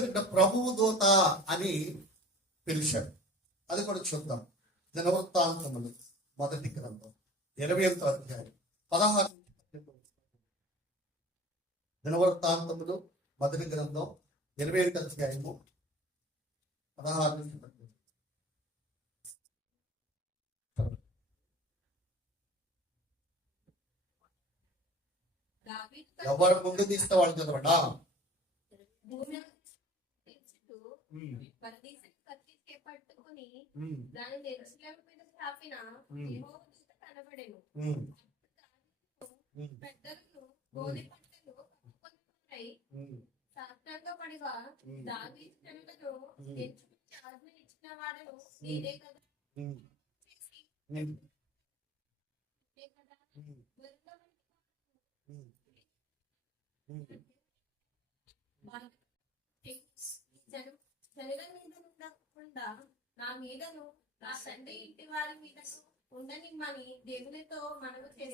ఎందుకంటే ప్రభువు దూత అని పిలిచాడు. అది కూడా చూద్దాం. దినవృత్తాంతములు మొదటి గ్రంథం ఇరవై ఎనిమిది అధ్యాయం పదహారు దినవృత్తాంతములు మొదటి గ్రంథం ఇరవై ఎనిమిది అధ్యాయము పదహారు నుంచి ఎవరు ముందు తీస్తే వాళ్ళు చదవడా? కత్తి చేపట్టుకుని దాని ఎరుసలేము మీద స్థాపిన యెహోవా దూత కనబడెను. దావీదు పెద్దలను గోనె పట్టలు కప్పుకొనివారై సాష్టాంగపడిగా దావీదు జనులను ఎంచుకుని ఆజ్ఞ ఇచ్చిన వాడను. నేనే కదా. చేసి నేనే కదా. ఉండకుండా నా మీదను నా తండ్రి ఇంటి వారి మీదను ఉండనిమ్మని దేవునితో మనవి చేసేను